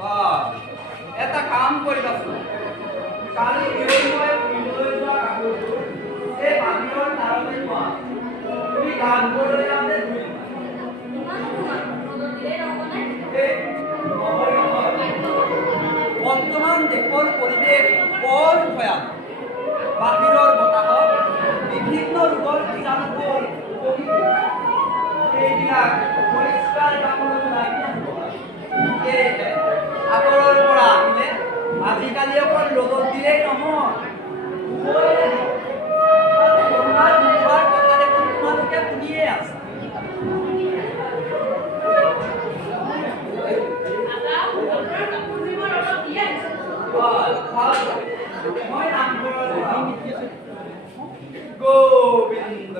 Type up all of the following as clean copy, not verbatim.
এটা কাম কৰিবাচোন কালি বিয়ৈ ফুৰিবলৈ যোৱা কাপোৰবোৰ এই বাহিৰৰ তাৰতে লোৱা তুমি গা ধুবলৈ যাওঁতে ধুই বৰ্তমান দেশৰ পৰিৱেশ বৰ ভয়ানক বাহিৰৰ বতাহত বিভিন্ন ৰোগৰ বীজাণুবোৰ এইবিলাক পৰিষ্কাৰ কাপোৰত লাগি আহিব সেয়েহে আগৰৰ পৰা আহিলে আজিকালি অকল ৰ'দত দিলেই নহয় কথা দেখোন তোমালোকে শুনিয়ে আছা মই নামঘৰলৈ গোবিন্দ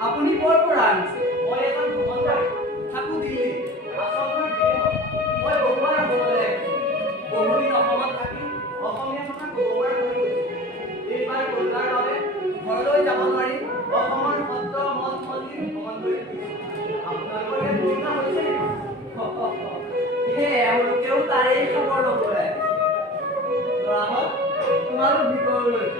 আপুনি ক'ৰ পৰা আহিছে? মই এখন ভ্ৰমণকাৰী থাকো দিল্লী মই বহুবাৰ অসমলৈ বহুদিন অসমত থাকি অসমীয়া ভাষা বহুবাৰ কৰি এইবাৰ কৰিবৰ বাবে ঘৰলৈ যাব নোৱাৰি অসমৰ সত্ৰ মঠ মন্দিৰ ভ্ৰমণ কৰি আপোনালোকৰ ইয়াত সুবিধা হৈছে সেয়ে এওঁলোকেও তাৰেই খবৰ ল'বলৈ ল'ৰাহঁত তোমালোক ভিতৰলৈ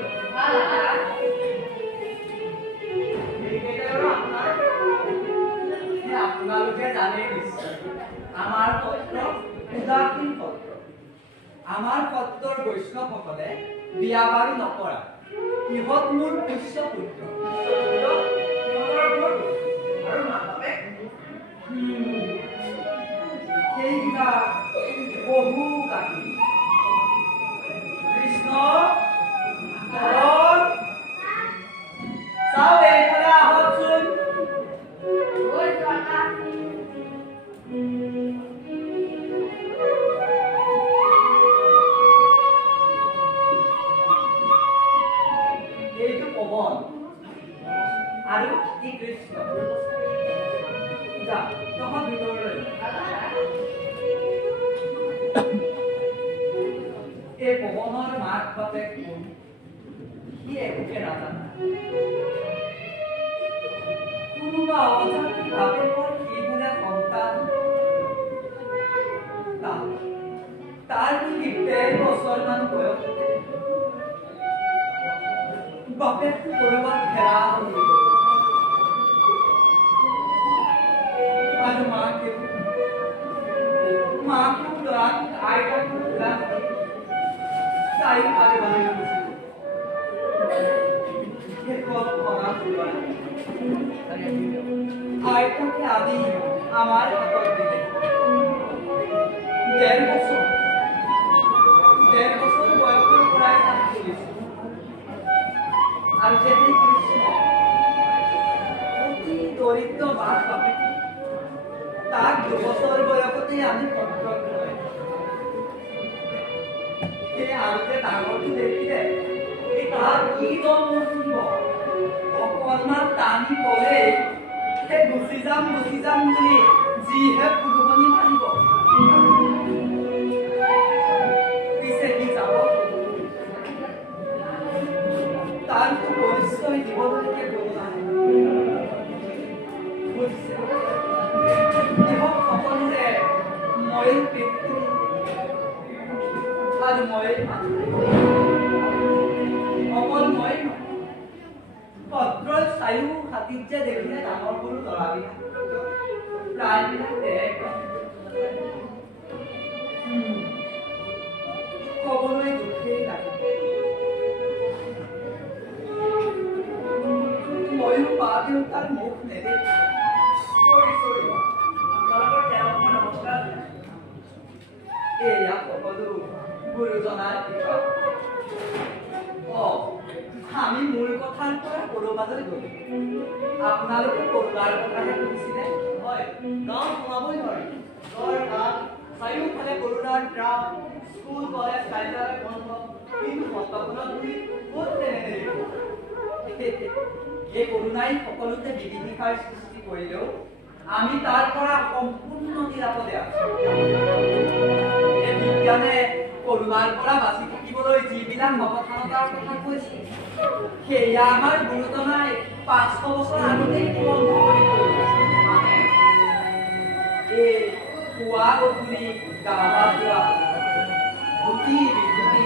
আপোনালোকে জানেই নিশ্চয় আমাৰ সত্ৰ উদাসীন সত্ৰ আমাৰ সত্ৰৰ বৈষ্ণৱসকলে বিয়া বাৰু নকৰা ইহঁত মোৰ পুষ্য পুত্ৰ আৰু মা বাপেক সেইবিলাক বহু কাহিনী কৃষ্ণ পৱন আৰু ই কৃষ্ণ যা তহঁত ভিতৰলৈ এই পৱনৰ মাক বাপেক কোন সি একোকে নাজানে কোনোবা অজানি বাপেকৰ সি বোলে সন্তান তাৰ ঠিক ১৩ বছৰমান বয়সতে বাপেকটো কৰবাত হেৰা হ'ল আৰু মাকেও ল'ৰাক আইতাকো ল'ৰা চাৰিওফালে বান্ধি গৈছিল শেষত ভঙা ফুৰা আইতাকে আদি আমাৰ হাতত দিলে ১.৫ বছৰ বয়সৰ পৰাই কাম কৰিছিল আৰু যেনে কৃষ্ণ অতি দৰিদ্ৰ মাক বাপেক তাক ২ বছৰ বয়সতে আমি পত্ৰ সেই আৰু যে ডাঙৰটো দেখিলে এই তাৰ কি দম নুঠিব অকণমান টানি ক'লে সেই গুচি যাম বুলি যিহে ফুলুকনি মাৰিব পিছে কি যাব তাৰতো পৰিচয় দিবলৈকে কোনো নাই বুজিছে ইহঁত সকলোৰে ময়ে পিতৃ আৰু ময়ে অকল মই পত্ৰৰ চায়ু হাতীত যে দেখিলে ডাঙৰ সৰু ল'ৰাবিলাক প্ৰায়বিলাক ক'বলৈ দুখেই লাগে ময়ো মা দেউতাৰ মুখ নেদেখি এয়া সকলো গুৰুজনাৰ কৃপা আমি মূল কথাৰ পৰা কৰবালৈ গলো আপোনালোকে কৰোবাৰ কথাহে সুধিছিলে হয় গাঁও সোমাবই নোৱাৰি চাৰিওফালে কৰোনাৰ ড্ৰাম স্কুল কলেজ কাৰ্যালয় বন্ধ কিন্তু সত্ৰখনত ঘূৰি ক'ত তেনে এই কৰোনাই সকলোতে বিভীষিকাৰ সৃষ্টি কৰিলেও আমি তাৰ পৰা সম্পূৰ্ণ নিৰাপদে আছো এই বিজ্ঞানে কৰোনাৰ পৰা বাচি থাকিবলৈ যিবিলাক সাৱধানতাৰ কথা কৈছে সেয়া আমাৰ গুৰুজনাই ৫০০ বছৰ আগতেই বন্ধ কৰি মানে এই পুৱা গধূলি গা পা ধোৱা ধুতি বিধুতি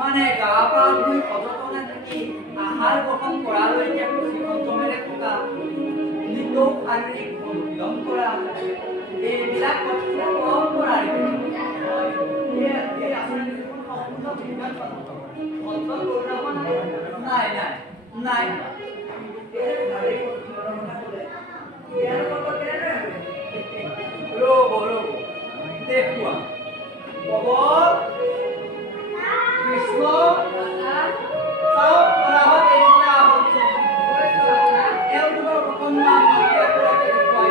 মানে গা পা ধুই সযতনে থাকি আহাৰ গ্ৰহণ কৰালৈকে শ্ৰীমন্তমেৰে থকা নিতৌ শাৰীৰিক অনুশীলন কৰা এইবিলাক কথা পৰম্পৰাৰ নাই ৰ'ব দেখুৱা কৃষ্ণ চাওক এওঁলোকৰ অকণমান দেখুৱাই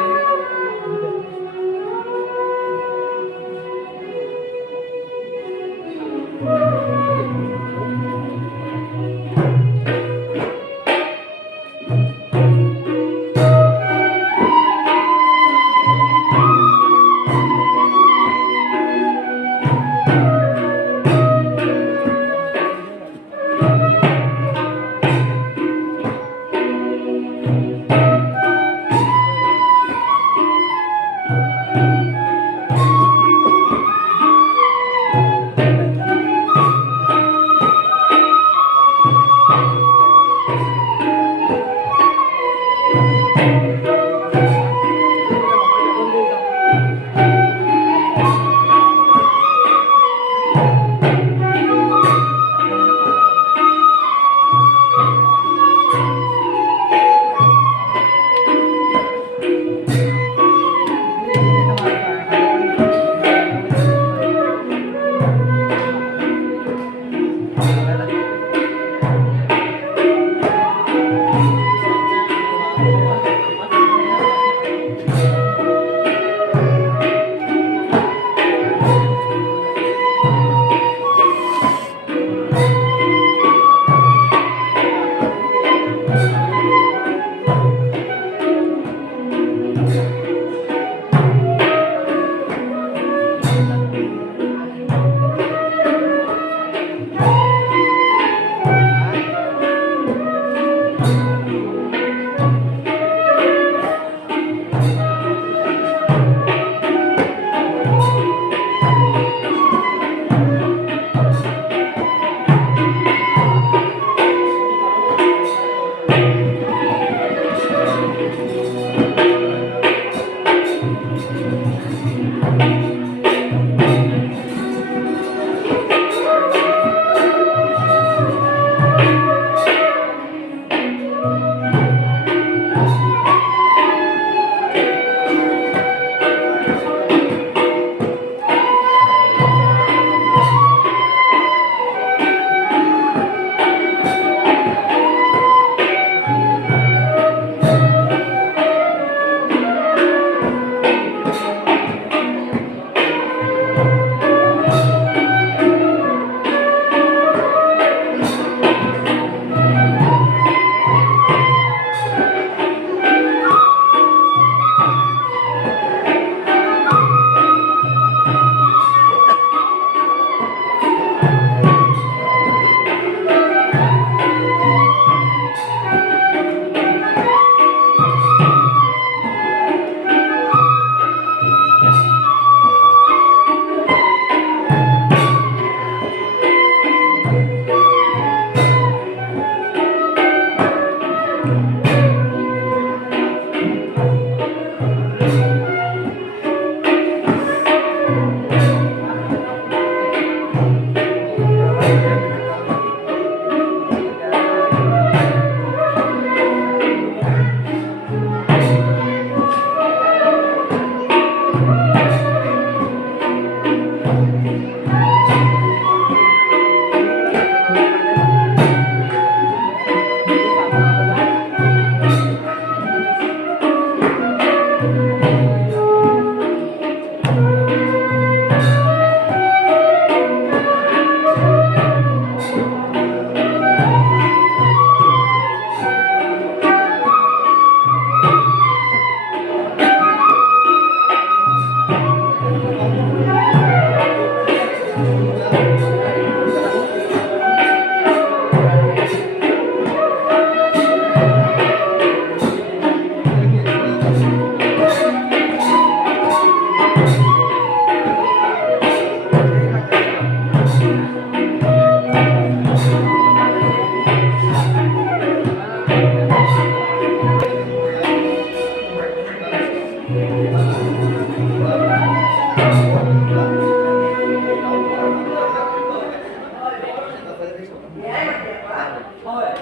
হয়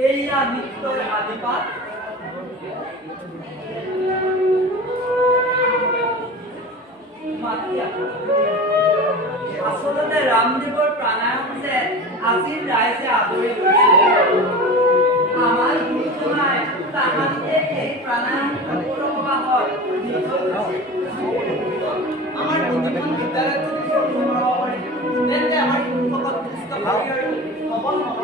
এয়া নিত্যৰ আদিপাত আচলতে ৰামদেৱৰ প্ৰাণায়াম যে আজিৰ ৰাইজে আদৰি লৈছে আমাৰ গুৰুজনাই তাহাঁতে এই প্ৰাণায়াম কৰা হয় আমাৰ প্ৰতিখন বিদ্যালয়ত যদি কৰিব পাৰি তেন্তে আমাৰ শিশুসকল সুস্থ আৰু সবল হ'ব